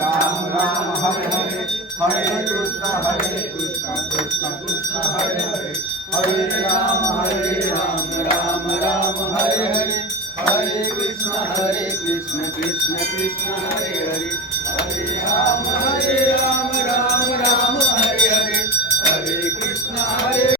Ram Ram Hare Hare Hare Krishna Krishna Krishna Hare Hare Hare Ram Ram Ram Hare Hare Hare Krishna Krishna Krishna Hare Hare Hare Ram Ram Ram Hare Hare Hare Krishna Hare